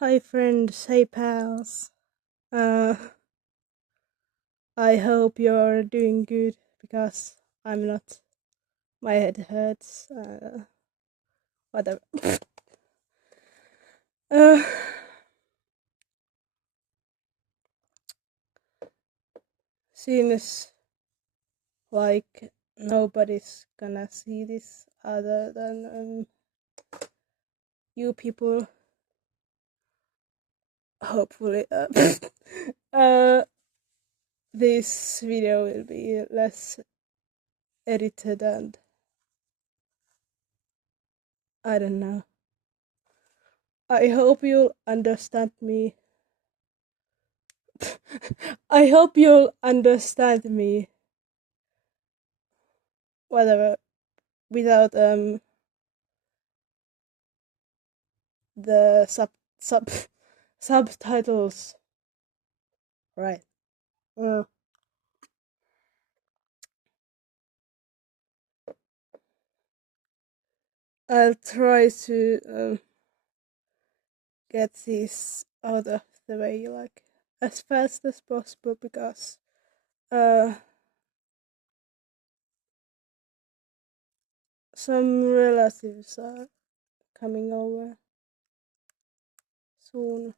Hi friends, hey pals. Uh, I hope you're doing good because I'm not. My head hurts. Whatever. uh, Seems like nobody's gonna see this other than you people. Hopefully, uh, this video will be less edited and I don't know. I hope you'll understand me. I hope you'll understand me. Whatever, without the sub subtitles, right? Uh, I'll try to get this out of the way like as fast as possible because uh some relatives are coming over soon,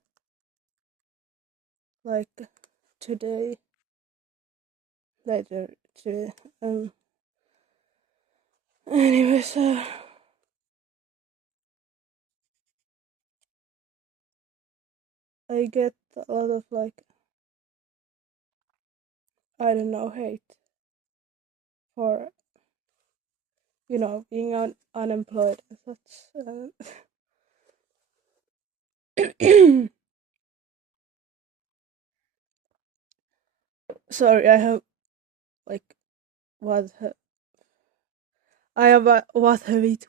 like today, later today. Anyways, I get a lot of like I don't know hate for being unemployed and such. Sorry, I have like what I have a what have it.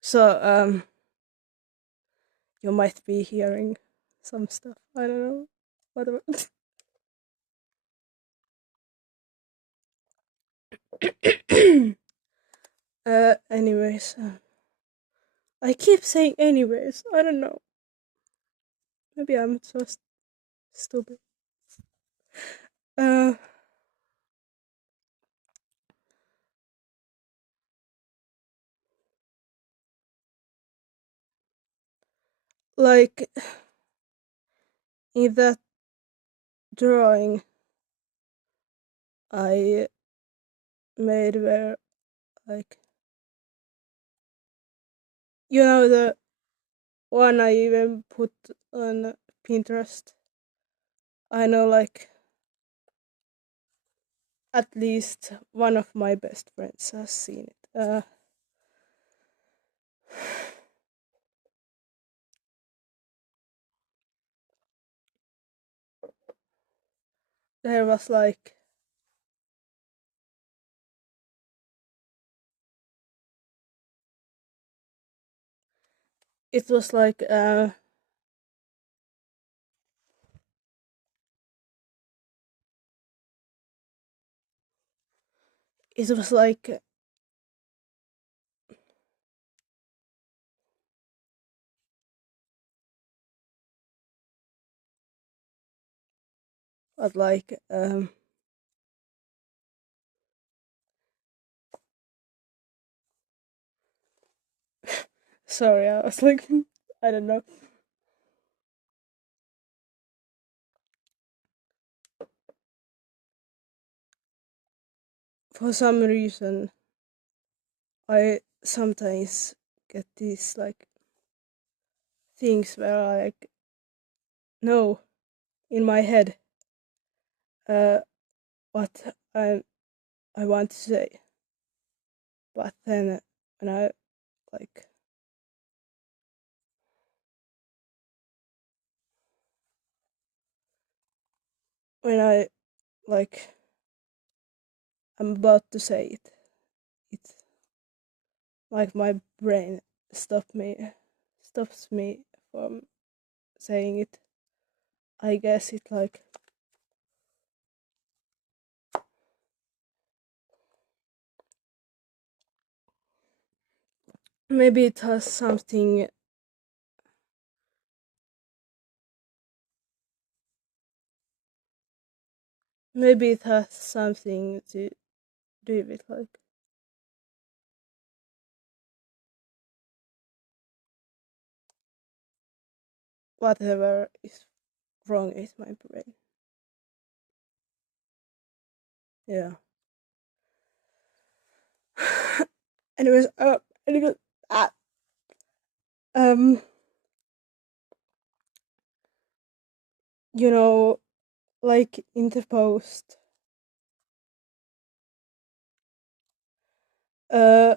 So you might be hearing some stuff. I don't know. Whatever. Anyways, I keep saying anyways. I don't know. Maybe I'm just stupid. Uh, like in that drawing I made where like the one I even put on Pinterest. I know like at least one of my best friends has seen it. There was like it was like it was like but like sorry, I was like I don't know. For some reason I sometimes get these like things where I like know in my head uh what I want to say. But then when I like when I like I'm about to say it, it like my brain stops me from saying it. I guess it like maybe it has something maybe it has something to do with like whatever is wrong with my brain. Yeah. Anyways, anyways, uh, um, you know, like in the post, uh,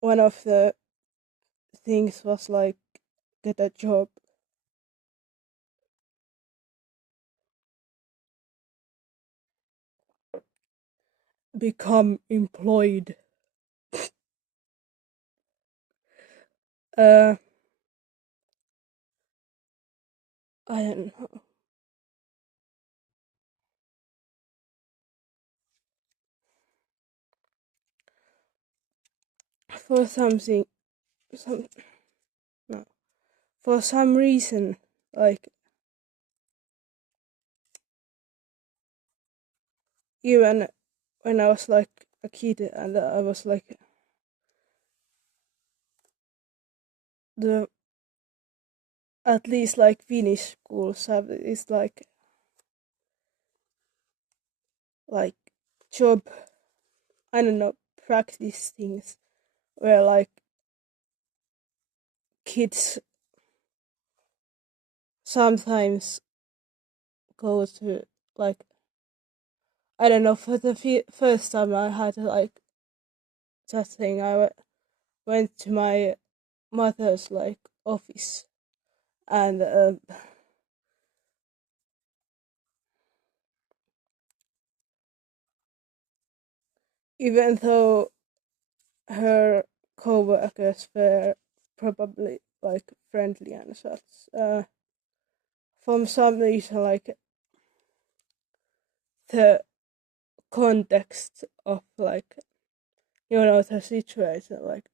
one of the things was like get a job. Become employed. Uh, I don't know. For something, some no, for some reason, like even when I was like a kid and I was like the at least like Finnish schools have is like job, I don't know, practice things where like kids sometimes go to like I don't know, for the first time I had like that thing went to my mother's like office and even though her co-workers were probably like friendly and such, from some reason like the context of like the situation like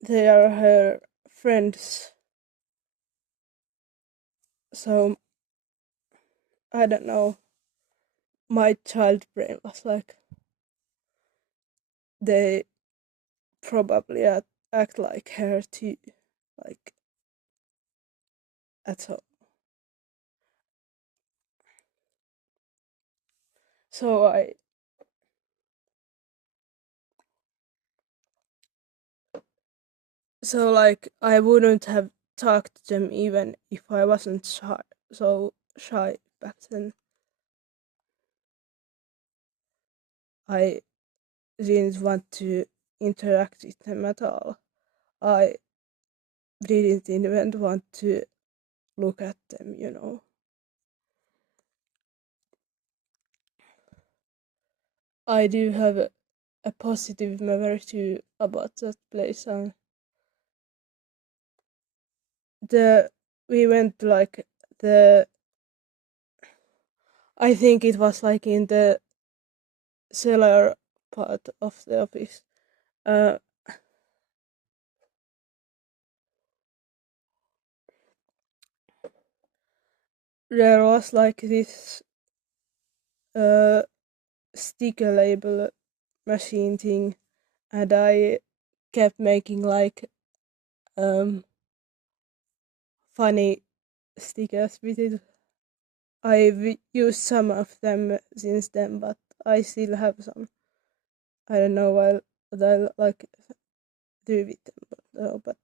they are her friends, so I don't know, my child brain was like they probably act like her too, like at all. So like I wouldn't have talked to them even if I wasn't shy back then. I didn't want to interact with them at all. I didn't even want to look at them. I do have a positive memory too about that place, and the we went like the I think it was like in the cellar part of the office. Uh, there was like this uh sticker label machine thing, and I kept making like funny stickers with it. I've used some of them since then, but I still have some. I don't know what I like do with them, but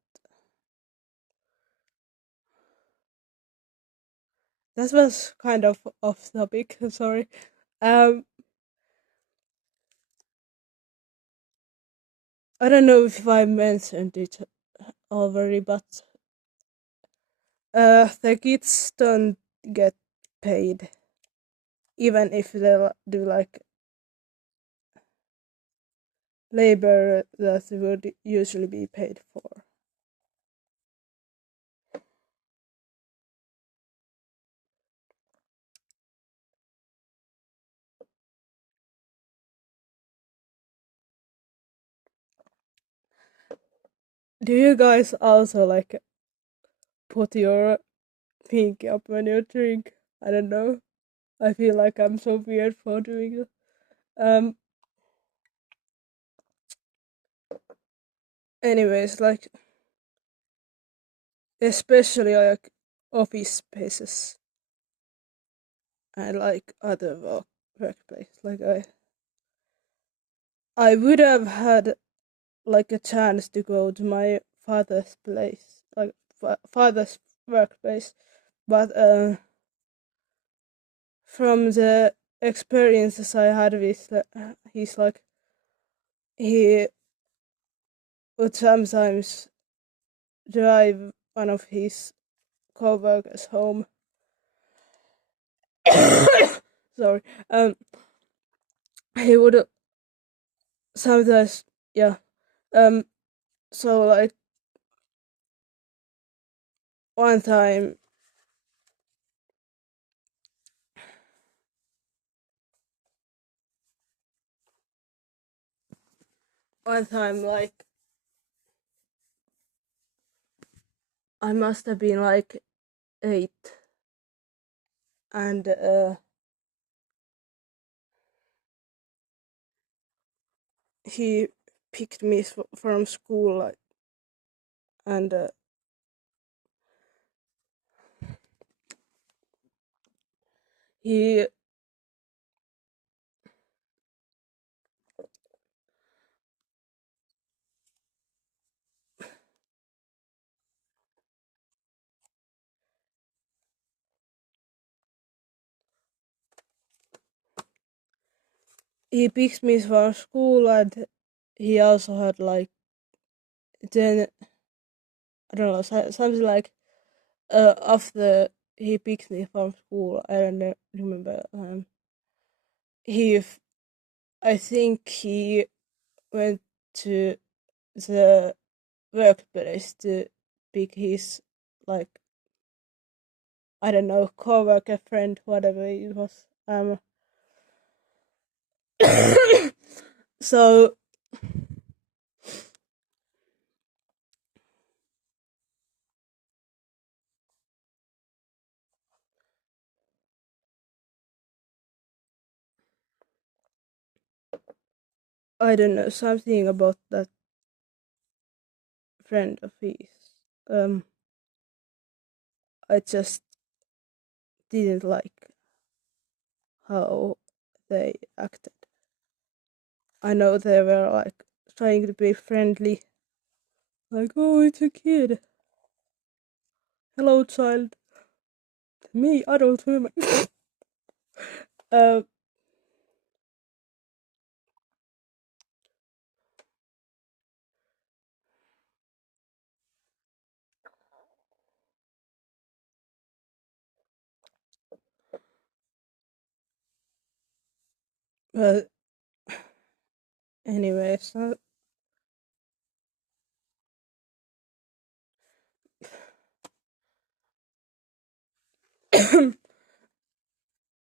that was kind of off topic. Sorry. Um, I don't know if I mentioned it already, but the kids don't get paid, even if they do like labor that would usually be paid for. Do you guys also like put your pinky up when you drink? I don't know. I feel like I'm so weird for doing it. Um. Anyways, like especially like office spaces and like other workplace. Like I would have had like a chance to go to my father's place, like father's workplace, but from the experiences I had with he's like he would sometimes drive one of his co-workers home. Sorry. He would sometimes, yeah. Um. So like one time, like I must have been like 8, and he picked me from school, like, and he he picked me from school, and he also had like then I don't know something like after he picked me from school. I don't remember. He I think he went to the workplace to pick his like I don't know coworker friend whatever it was. So I don't know something about that friend of his. Um, I just didn't like how they acted. I know they were like trying to be friendly, like, oh, it's a kid. Hello, child. Me, adult woman. uh, but anyway, so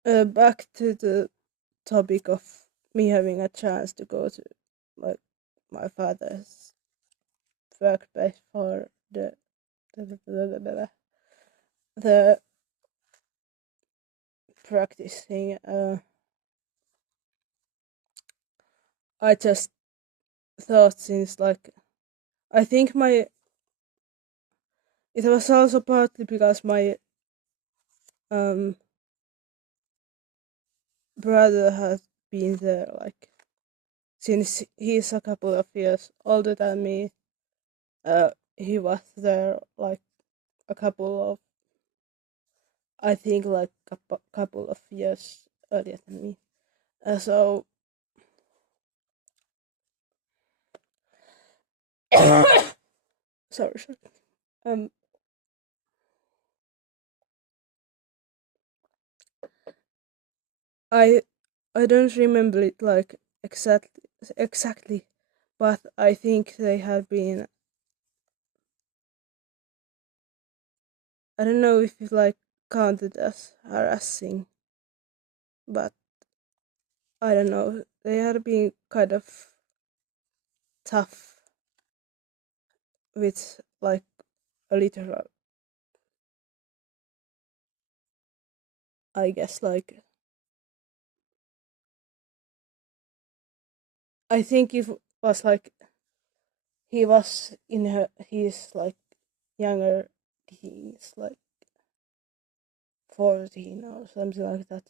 back to the topic of me having a chance to go to like my father's workplace for the practicing. I just thought since like I think my it was also partly because my um brother has been there like since he's a couple of years older than me. He was there like a couple of I think like a couple of years earlier than me. So sorry, sorry. Um, I I don't remember it like exactly, but I think they had been. I don't know if it like counted as harassing, but I don't know. They had been kind of tough with like a literal, I guess, like I think it was like he was in his like younger teens, like 14 or something like that.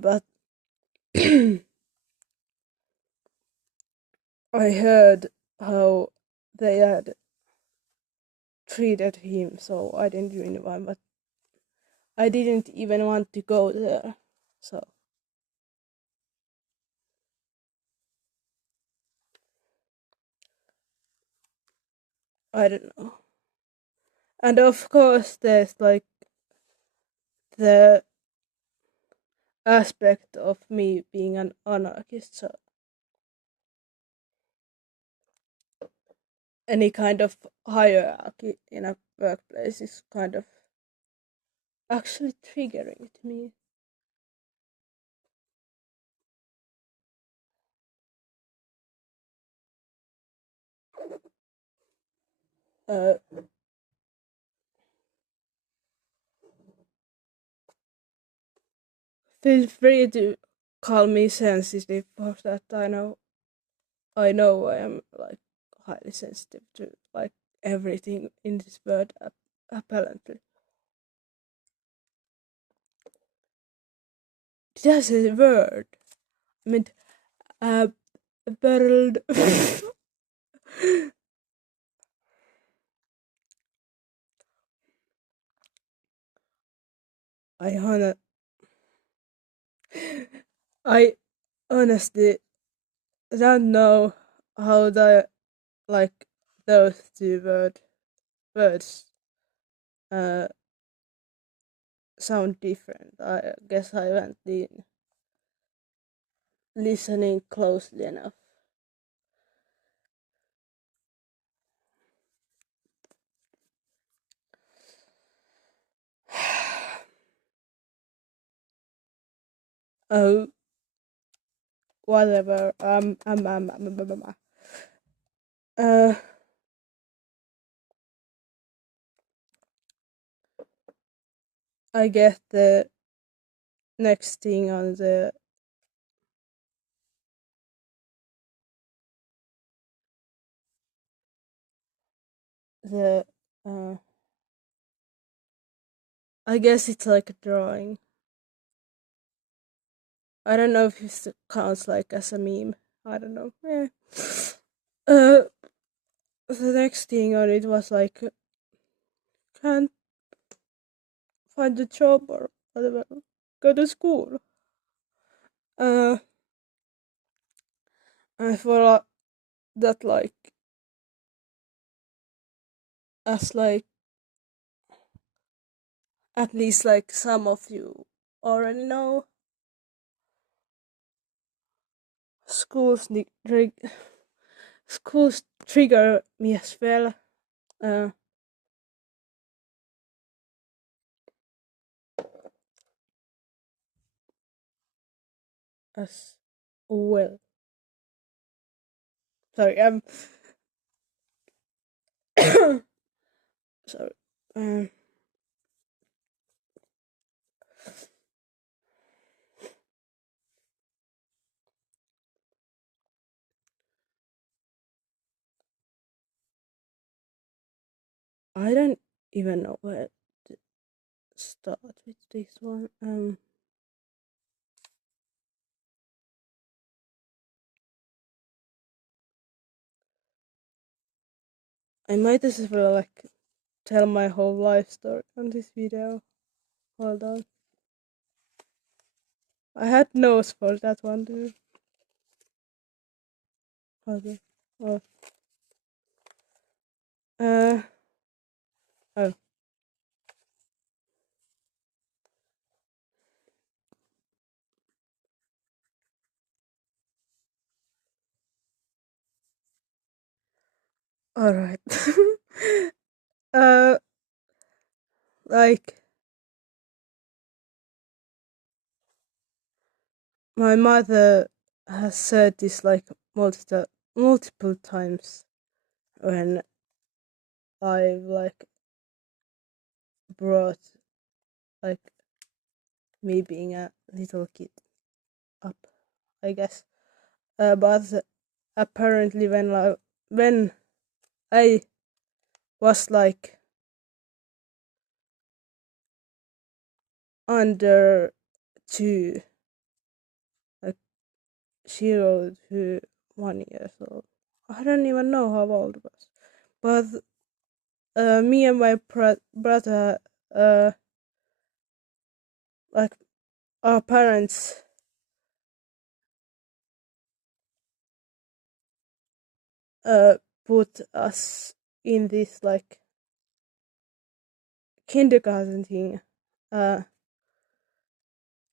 But I heard how they had treated him, so I didn't really want, but I didn't even want to go there. So I don't know. And of course, there's like the aspect of me being an anarchist. So any kind of hierarchy in a workplace is kind of actually triggering to me. Uh, Feel free to call me sensitive for that. I know I am like highly sensitive to like everything in this world apparently. Did I say the word? I mean, uh, world. I hon- I honestly don't know how the like those two words uh sound different. I guess I haven't been listening closely enough. Oh, whatever. Uh, I guess the next thing on the I guess it's like a drawing. I don't know if it counts like as a meme. I don't know. Uh, the next thing on it was like can't find a job or whatever. Go to school. Uh, I thought that like as like at least like some of you already know, schools schools trigger me as well. Uh, as well. Sorry, I'm sorry. Um, I don't even know where to start with this one. I might as well like tell my whole life story on this video. Hold on. I had notes for that one too. Hold on. Oh. Uh. Oh. All right. uh. Like my mother has said this like multiple times when I've like brought like me being a little kid up, I guess. But apparently when I was like under 2, like 0 to 1 years old. I don't even know how old it was, but me and my brother, uh, like our parents, uh, put us in this like kindergarten thing, uh,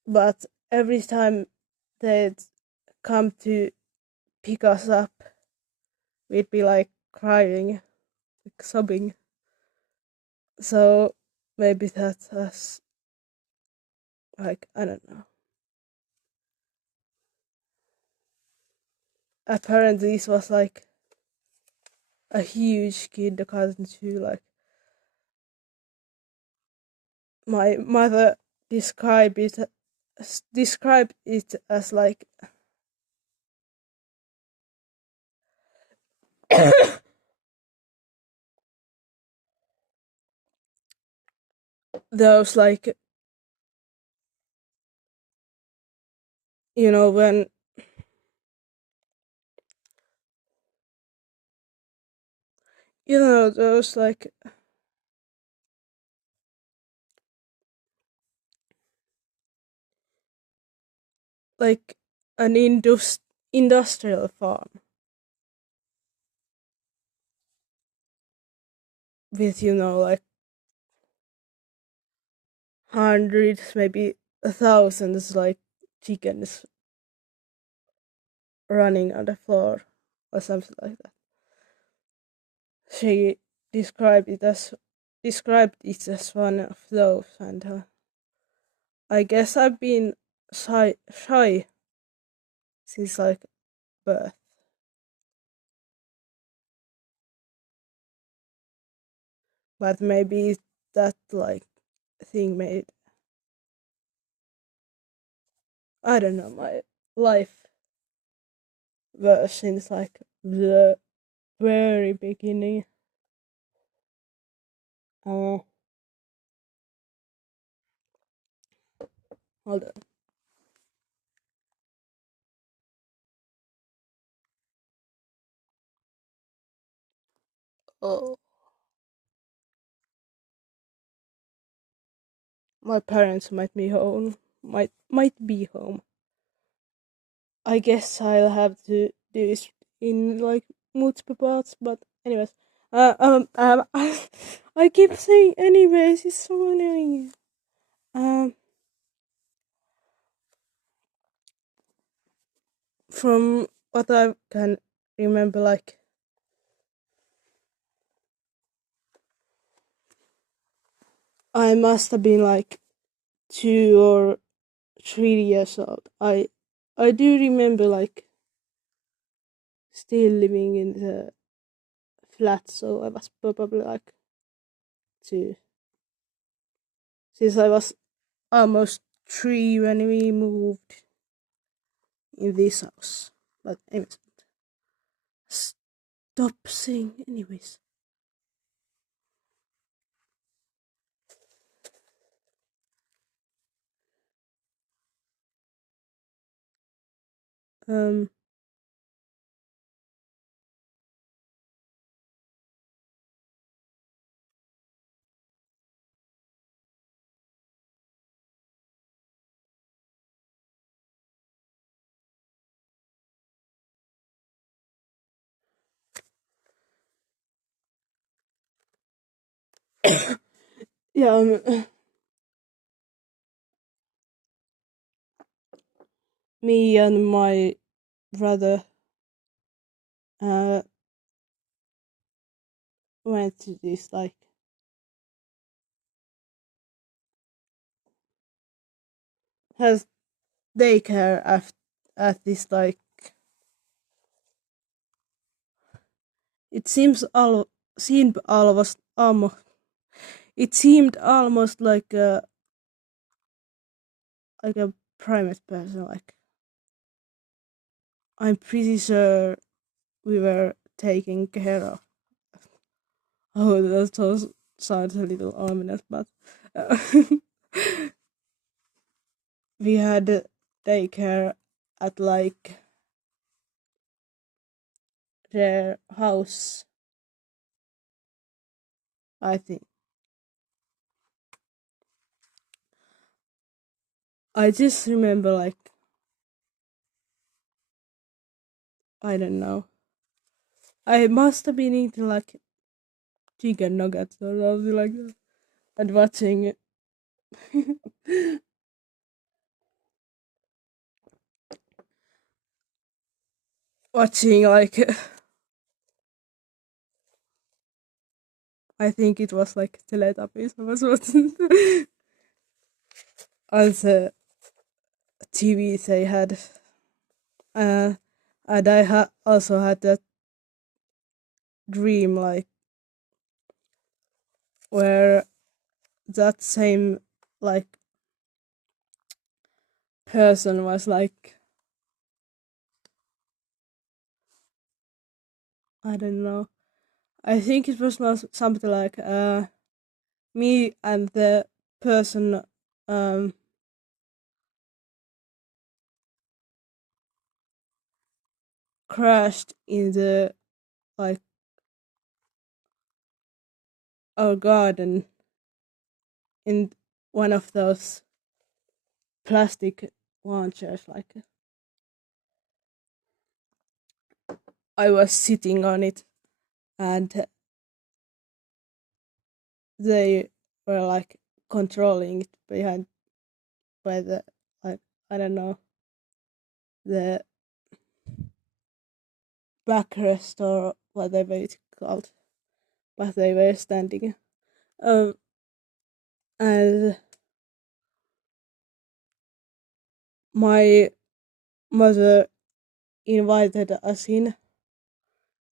but every time they'd come to pick us up, we'd be like crying, like sobbing. So maybe that's us. Like I don't know. Apparently, this was like a huge kindergarten too. Like my mother described it as like those like when those like an industrial farm with like hundreds, maybe thousands, like chickens running on the floor or something like that. She described it as one of those, and I guess I've been shy since like birth, but maybe that like thing made, I don't know, my life worse since like the very beginning. Oh, hold on. Oh, my parents might be home. Might be home. I guess I'll have to do this in like multiple parts, but anyways, I keep saying anyways. It's so annoying. Um, from what I can remember, like I must have been like 2 or 3 years old. I do remember like still living in the flat, so I was probably like 2, since I was almost 3 when we moved in this house. But anyways, stop saying anyways. Um, yeah, me and my brother uh went to this like has daycare at this like, it seems all seemed almost it seemed almost like a private person. Like I'm pretty sure we were taken care of. Oh, that sounds a little ominous, but uh, we had daycare at like their house. I think I just remember like I don't know. I must have been eating like chicken nuggets or something like that, and watching like I think it was like Teletubbies I was watching on the TV they had, uh, and I also had that dream like where that same like person was like I don't know. I think it was not something like me and the person um crashed in the like our garden in one of those plastic launchers. Like I was sitting on it, and they were like controlling it behind by the like I don't know the backrest or whatever it's called, but they were standing. Um, and my mother invited us in,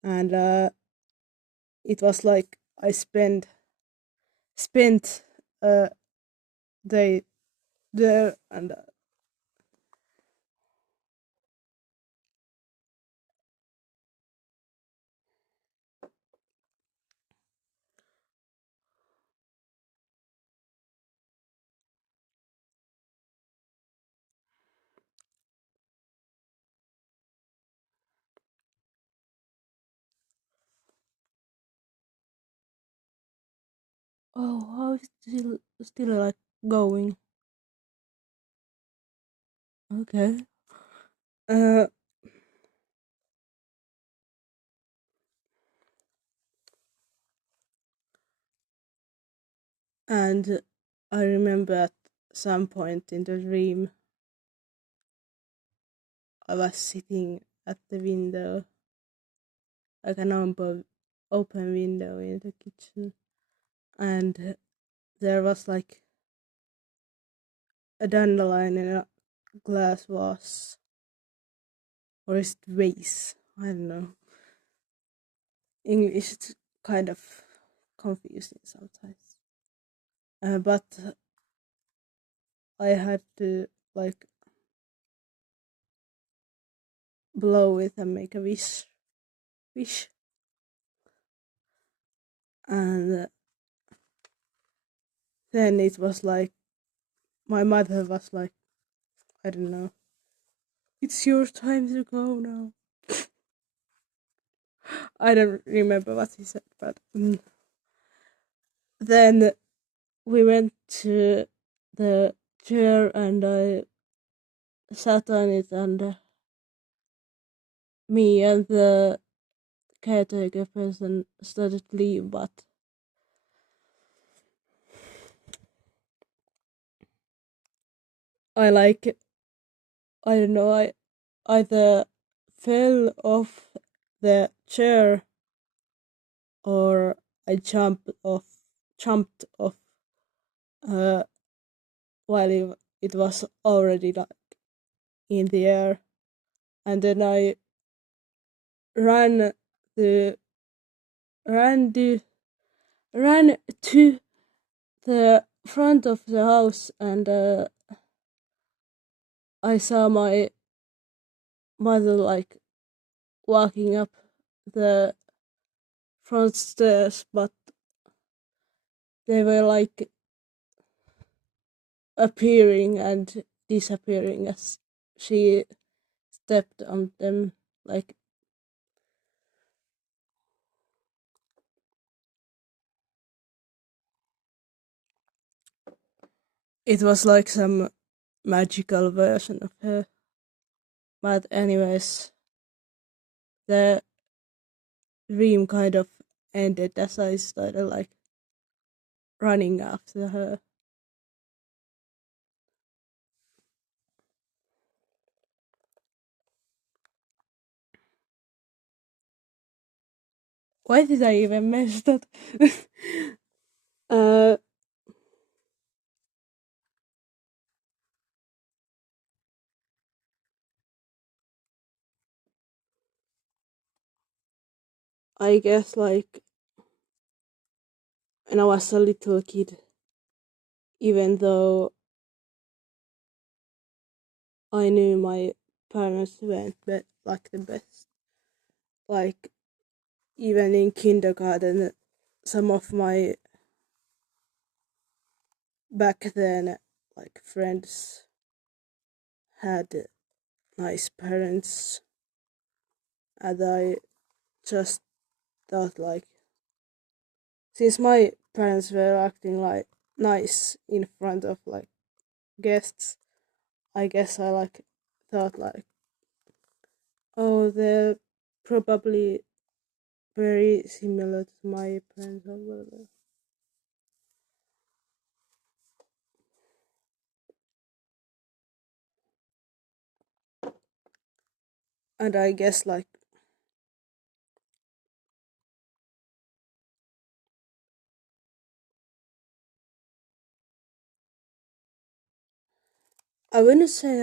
and it was like I spent a day there, and oh, how is it still like going? Okay. Uh, and I remember at some point in the dream, I was sitting at the window, like an open window in the kitchen, and there was like a dandelion in a glass vase, or is it vase? I don't know. English is kind of confusing sometimes. But I had to like blow it and make a wish, and then it was like my mother was like, I don't know, it's your time to go now. I don't remember what he said, but then we went to the chair and I sat on it, and me and the caretaker person started to leave, but I like I don't know, I either fell off the chair or I jumped off uh while it was already like in the air, and then I ran to ran to ran to the front of the house, and I saw my mother like walking up the front stairs, but they were like appearing and disappearing as she stepped on them. Like it was like some magical version of her. But anyways, the dream kind of ended as I started like running after her. Why did I even mention that? uh, I guess like when I was a little kid, even though I knew my parents weren't like the best, like even in kindergarten, some of my back then like friends had nice parents, and I just thought like since my parents were acting like nice in front of like guests, I guess I like thought like, oh, they're probably very similar to my parents or whatever. And I guess like I wouldn't say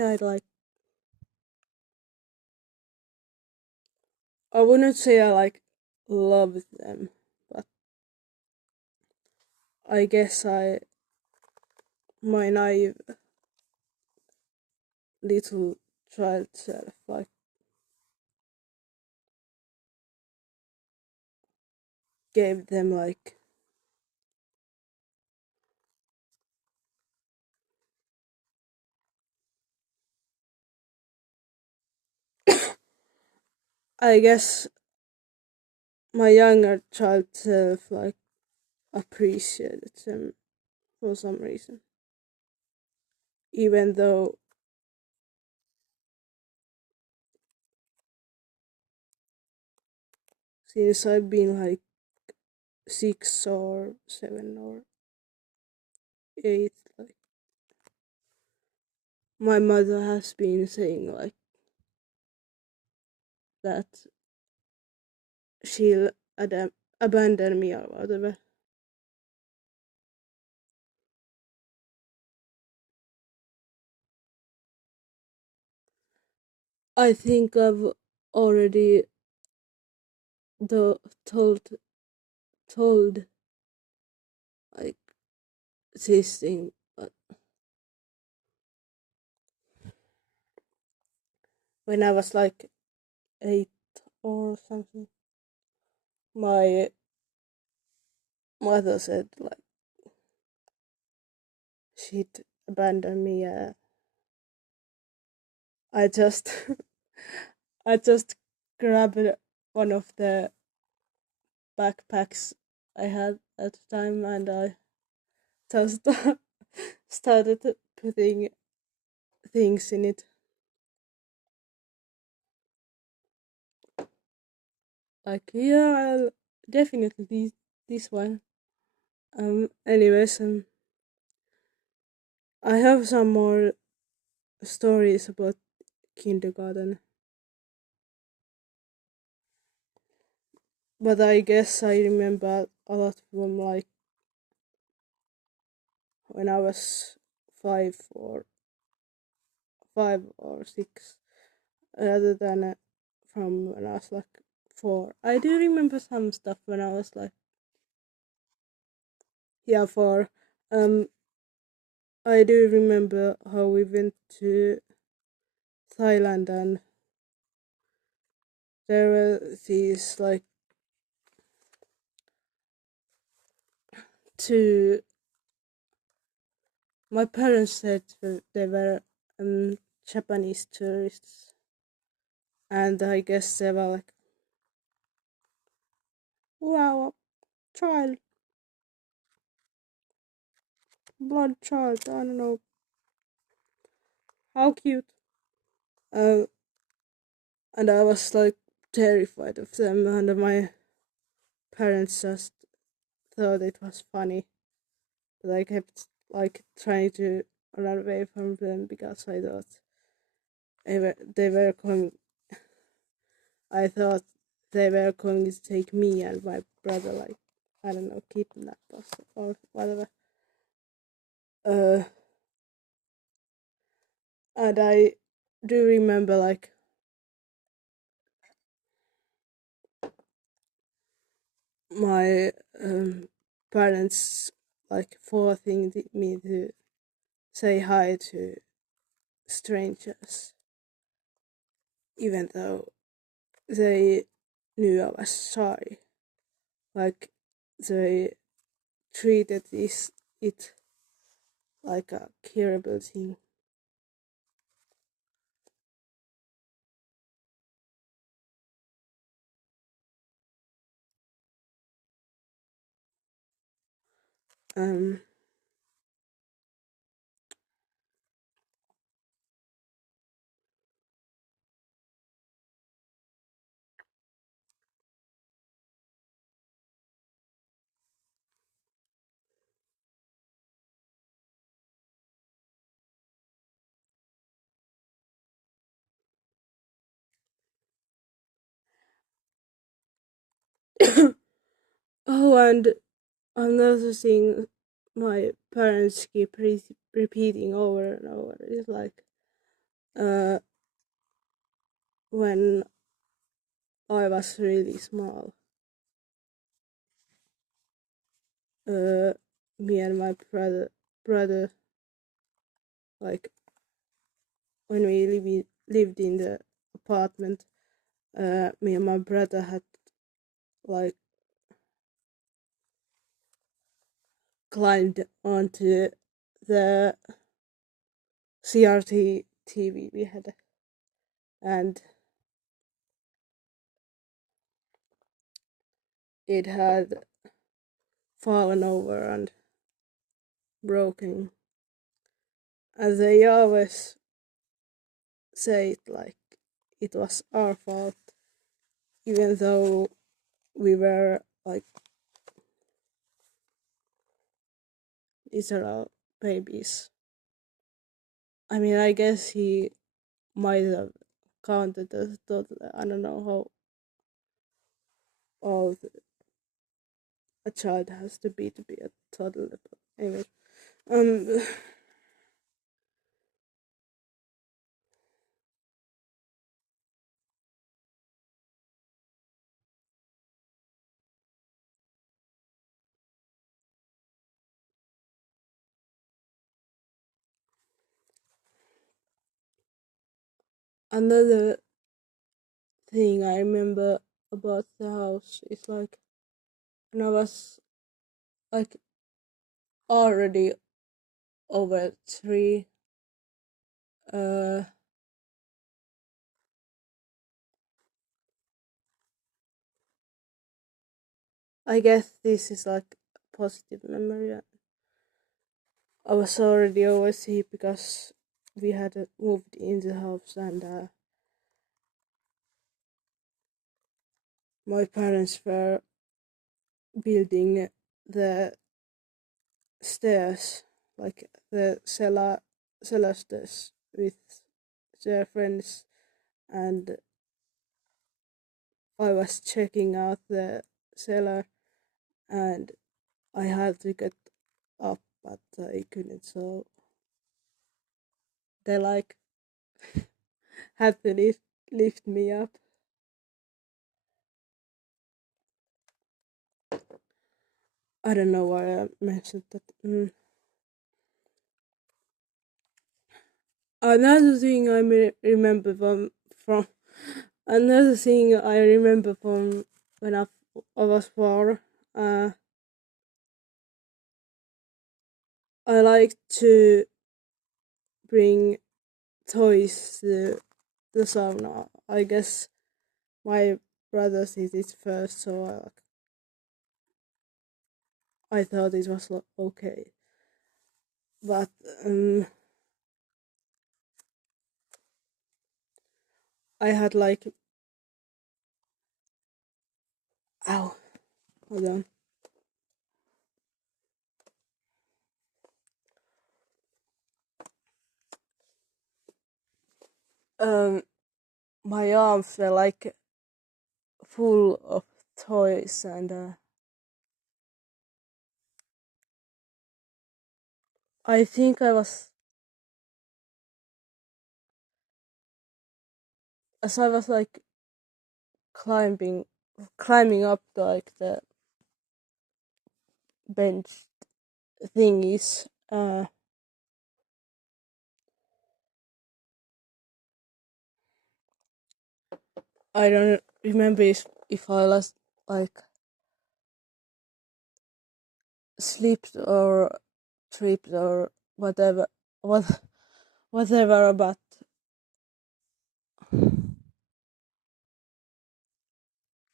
I wouldn't say I like love them, but I guess my naive little child self like gave them like I guess my younger child self like appreciated them for some reason, even though since I've been like 6 or 7 or 8, like my mother has been saying like that she'll abandon me or whatever. I think I've already the told like this thing, but when I was like 8 or something, my mother said like she'd abandon me. I just I just grabbed one of the backpacks I had at the time, and I just started putting things in it. Like, yeah, I'll definitely this one. Anyways, I have some more stories about kindergarten, but I guess I remember a lot from like when I was 5 or 6, rather than from when I was like 4. I do remember some stuff when I was like, yeah, 4. Um, I do remember how we went to Thailand and there were these like two. My parents said they were Japanese tourists, and I guess they were like, wow, child, blood child. I don't know how cute. Uh, and I was like terrified of them, and my parents just thought it was funny, but I kept like trying to run away from them because I thought they were coming. I thought they were going to take me and my brother, like, I don't know, kidnap us or whatever. Uh, and I do remember like my parents like forcing me to say hi to strangers, even though they knew I was shy. Like they treated it like a curable thing. Um, oh, and another thing my parents keep repeating over and over is like, uh, when I was really small, uh, me and my brother, like when we lived in the apartment, me and my brother had like climbed onto the CRT TV we had, and it had fallen over and broken. And they always say it like it was our fault, even though we were like literal babies. I mean, I guess he might have counted as toddler. I don't know how old a child has to be a toddler. But anyway, um, another thing I remember about the house is like when I was like already over 3. Uh, I guess this is like a positive memory. I was already overseas because we had moved in the house and my parents were building the stairs, like the cellar stairs with their friends, and I was checking out the cellar and I had to get up but I couldn't, so they like had to lift me up. I don't know why I mentioned that. Another thing remember from another thing I remember from when I was 4. I like to bring toys to the sauna. I guess my brother did it first, so I thought it was okay. But I had like, ow, hold on. My arms were like full of toys, and I think I was, as I was like climbing climbing up like the bench thingies. I don't remember if I last like slipped or tripped or whatever, what whatever. But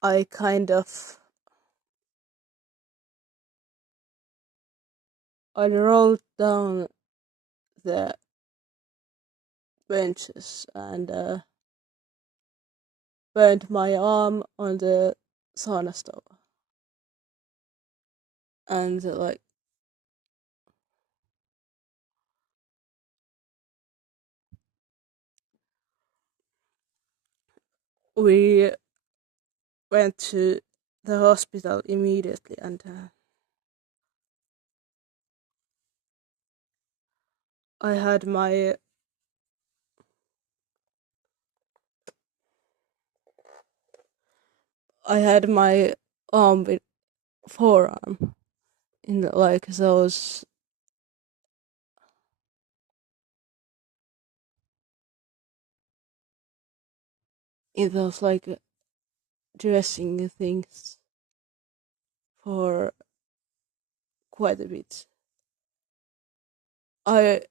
I kind of I rolled down the benches and burned my arm on the sauna stove, and like we went to the hospital immediately, and I had my arm with forearm in like those like dressing things for quite a bit. I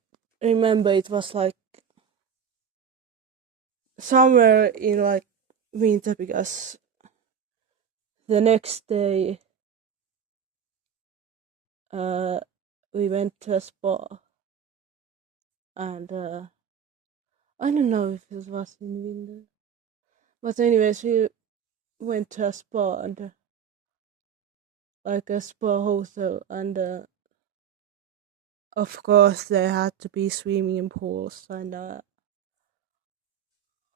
remember it was like somewhere in like winter, because the next day uh we went to a spa, and I don't know if it was in winter, but anyways we went to a spa, and like a spa hotel, and of course there had to be swimming pools, and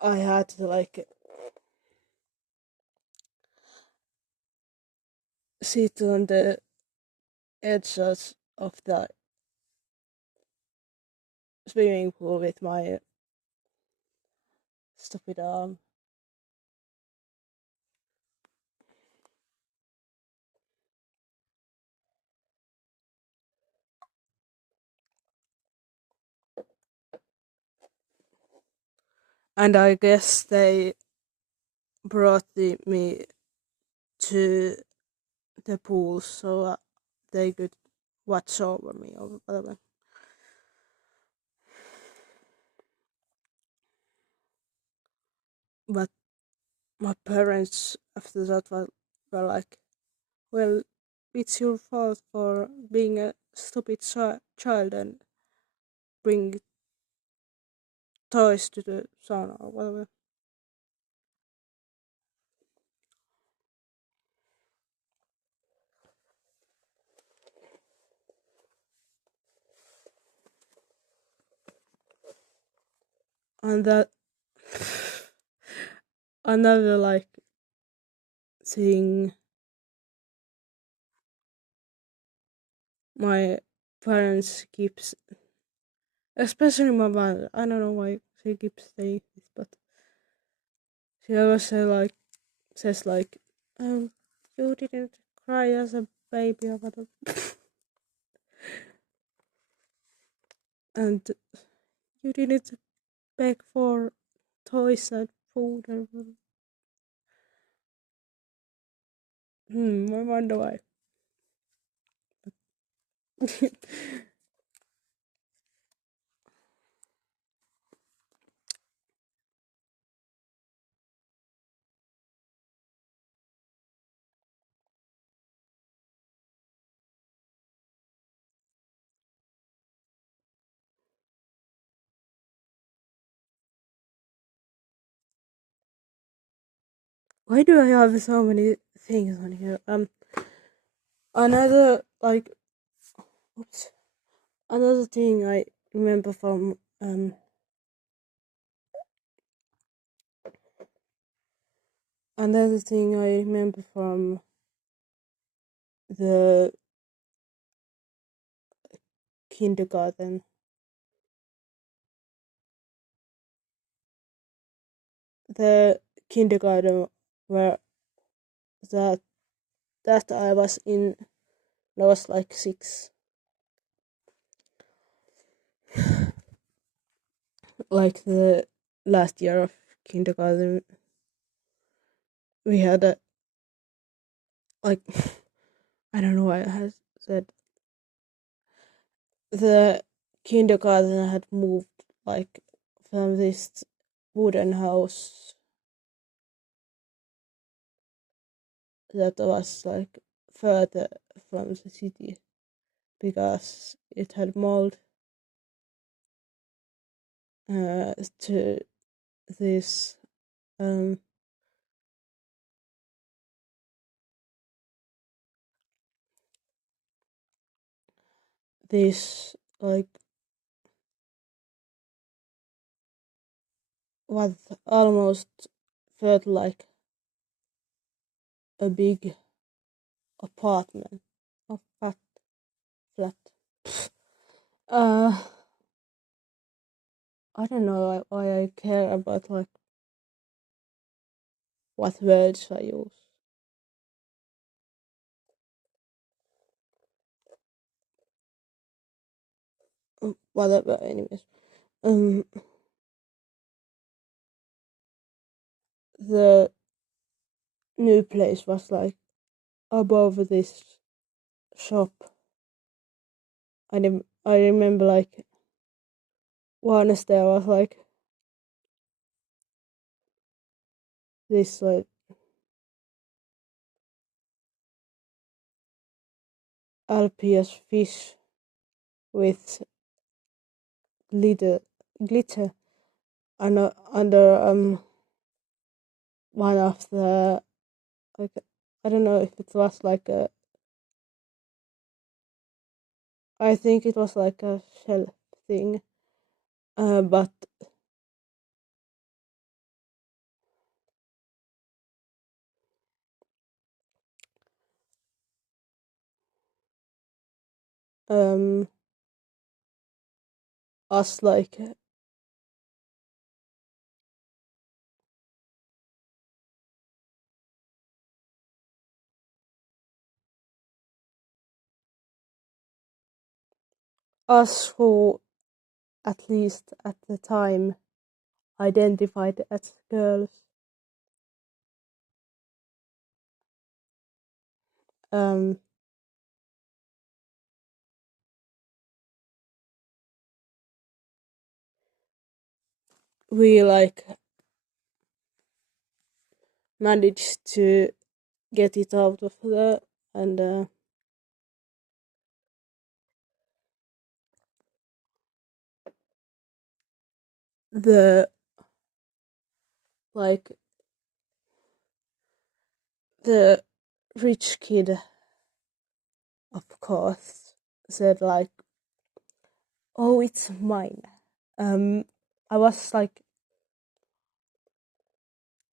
I had to like sit on the edges of the swimming pool with my stupid arm. And I guess they brought me to the pool so they could watch over me or whatever. But my parents after that were like, well, it's your fault for being a stupid child and bring toys to the sauna or whatever. And that another like thing my parents keeps, especially my mother. I don't know why she keeps saying this, but she always says like, you didn't cry as a baby or whatever. And you didn't beg for toys and food or whatever. I wonder why. Why do I have so many things on here? Another like, oops. Another thing I remember from another thing I remember from the kindergarten. The kindergarten where that I was in, I was like 6. Like the last year of kindergarten, we had a like I don't know why I had said the kindergarten had moved like from this wooden house that was like further from the city because it had mold to this um this like what almost felt like a big apartment a flat. uh I don't know why I care about like what words I use. Whatever, anyways. Um, the new place was like above this shop. I remember like once there was like this like LPS fish with glitter under one of the like I don't know if it was like a I think it was like a shell thing, but um us like us who at least at the time identified as girls um we like managed to get it out of there and the like the rich kid of course said like, oh, it's mine. um I was like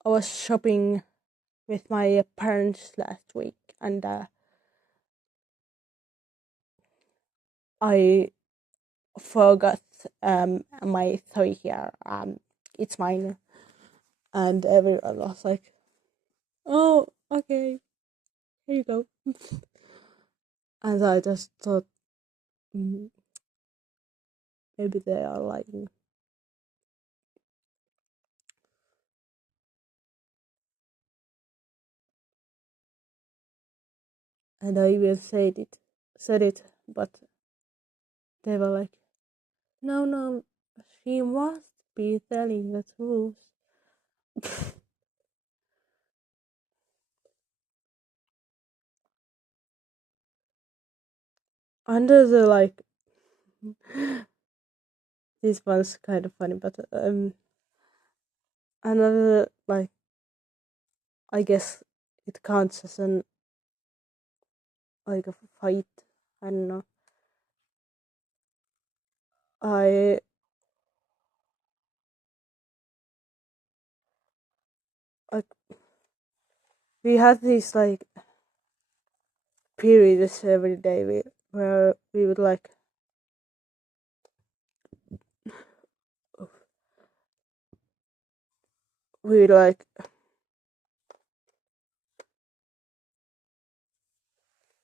I was shopping with my parents last week and I forgot my toy here. It's mine. And everyone was like, oh, okay, here you go. and I just thought maybe they are lying. And I even said it, but they were like, no, no, she must be telling the truth. Under the like, this one's kind of funny, but another like, I guess it counts as an like a fight. I don't know. I like we had these like periods every day where we would like we would like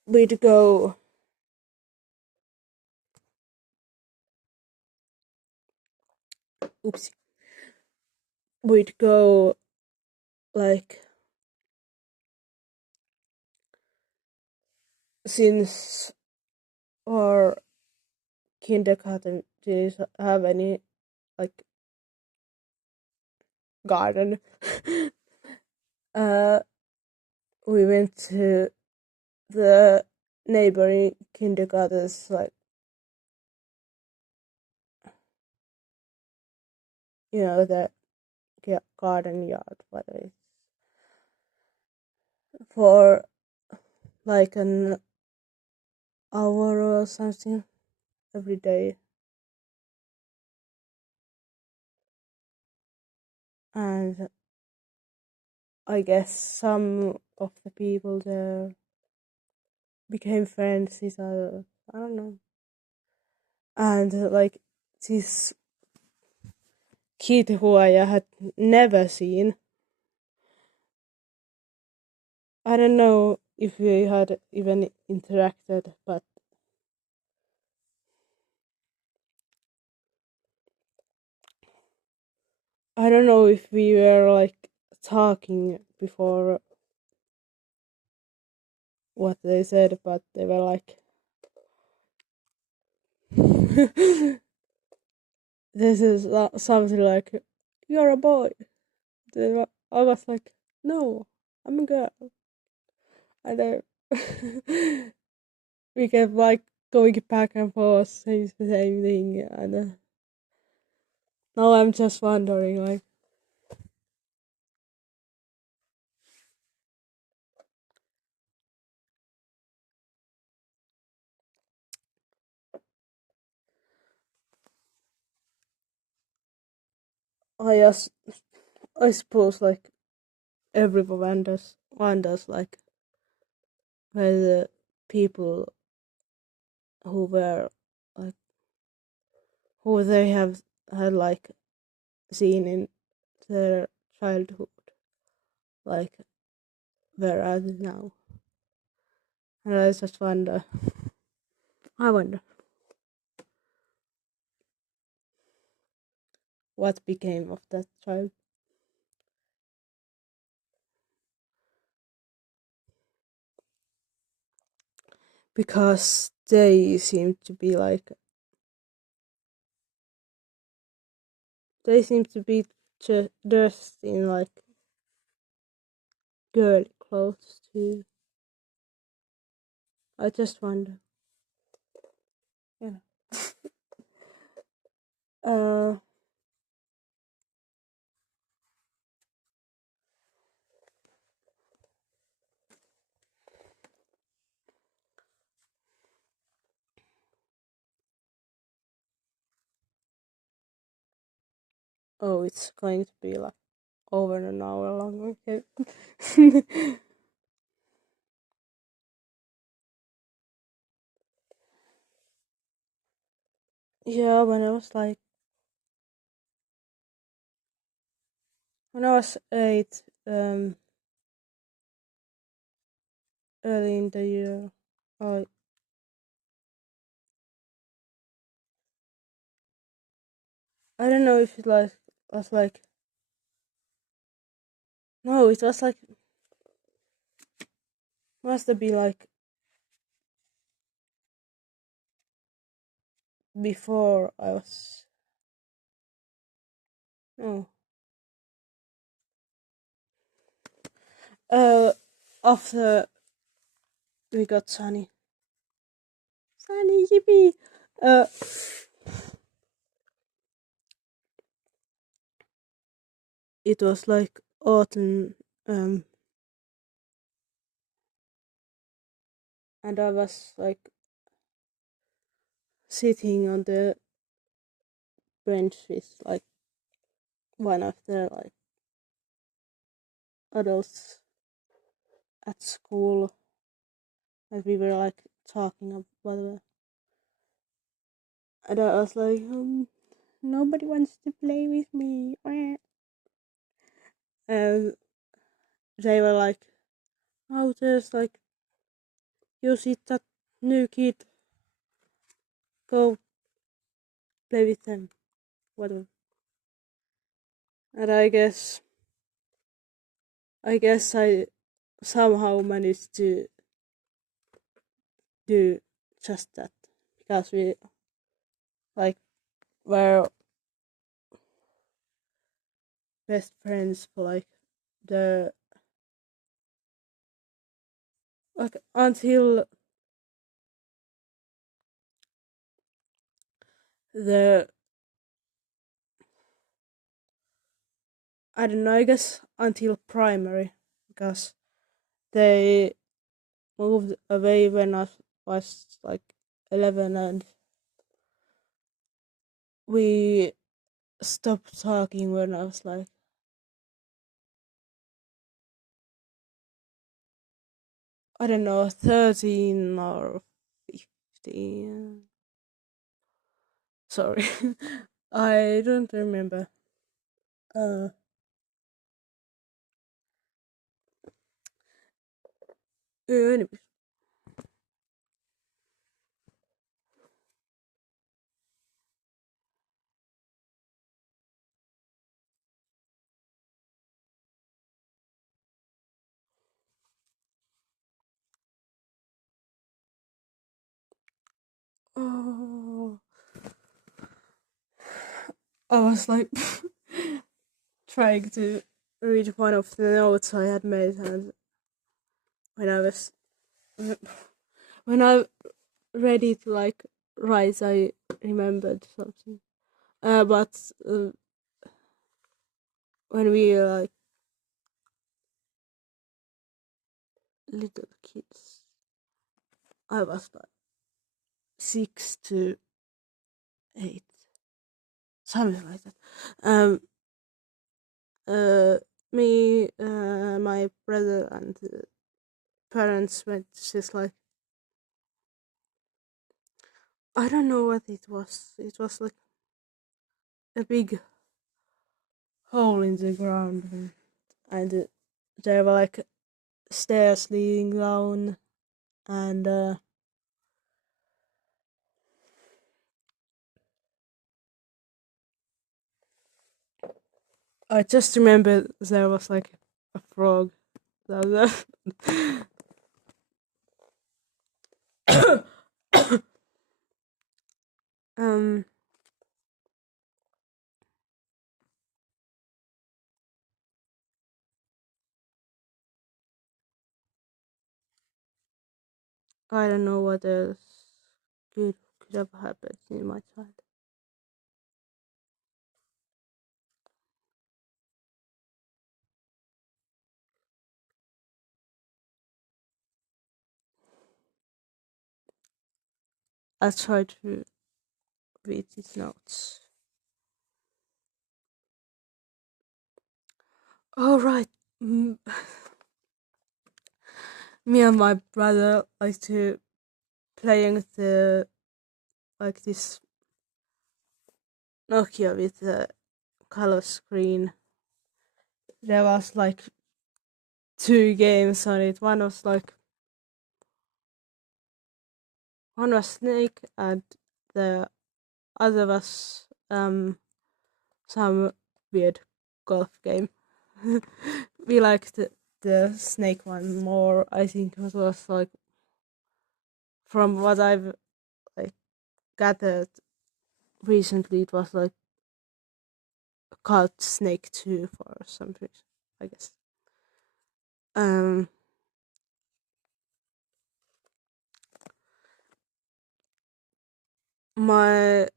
we'd go oops we'd go like since our kindergarten didn't have any like garden. uh we went to the neighboring kindergartens like the garden yard whatever for like an hour or something every day, and I guess some of the people there became friends with other. I don't know. And like this kid who I had never seen. I don't know if we had even interacted, but I don't know if we were like talking before what they said, but they were like, this is something like, you're a boy. I was like, no, I'm a girl. And then we kept like going back and forth, saying the same thing. And now I'm just wondering, like, I just, I suppose, like, everyone wonders, like, whether people who were, like, who they have had, like, seen in their childhood, like, where are they now? And I just wonder, I wonder what became of that child. Because they seem to be like, they seem to be dressed in like girly clothes too. I just wonder. Yeah. uh, oh, it's going to be like over an hour long. Okay. Yeah, when I was 8, early in the year, I don't know if it like was like no, it was like must have been like before I was no uh after we got Sunny. Sunny yippee. Uh it was like autumn and I was like sitting on the bench with like one of the like adults at school and we were like talking about whatever. And I was like, nobody wants to play with me. And they were like, oh, there's like, you see that new kid, go play with them, whatever. And I somehow managed to do just that because we like were best friends for like the like until the I don't know, I guess until primary because they moved away when I was like 11 and we stopped talking when I was like I don't know 13 or 15. Sorry. I don't remember. Uh anyway. Oh, I was like trying to read one of the notes I had made and when I was when I read it like right I remembered something. But when we were like little kids, I was like 6 to 8, something like that. Um, uh, me, my brother, and parents went just like I don't know what it was. It was like a big hole in the ground, and there were like stairs leading down, and I just remember there was like a frog. That was um, I don't know what else could have happened in my child. I tried to read these notes. Oh right, mm, me and my brother like to playing the like this Nokia with the color screen. There was like two games on it. One was Snake and the other was some weird golf game. We liked the snake one more. I think it was like, from what I've like gathered recently, it was like called Snake 2 for some reason, I guess. Um, my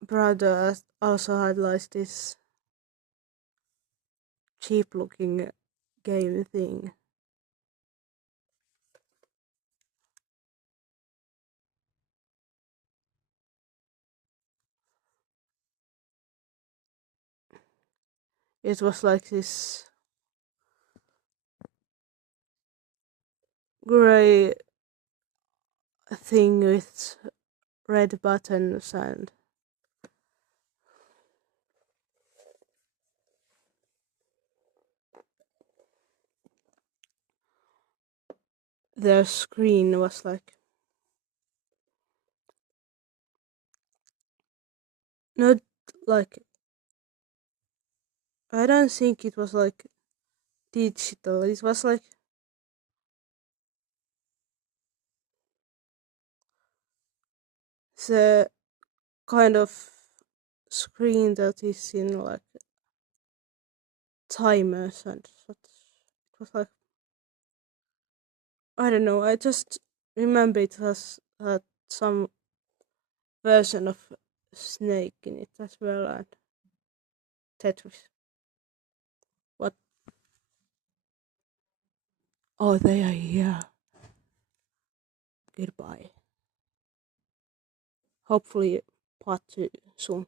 brother also had like this cheap looking game thing. It was like this grey thing with red buttons, and the screen was like not like, I don't think it was like digital. It was like the kind of screen that is in like timers and such. It was like, I don't know. I just remember it has had some version of Snake in it as well, and Tetris. What? Oh, they are here. Goodbye. Hopefully, part 2 soon.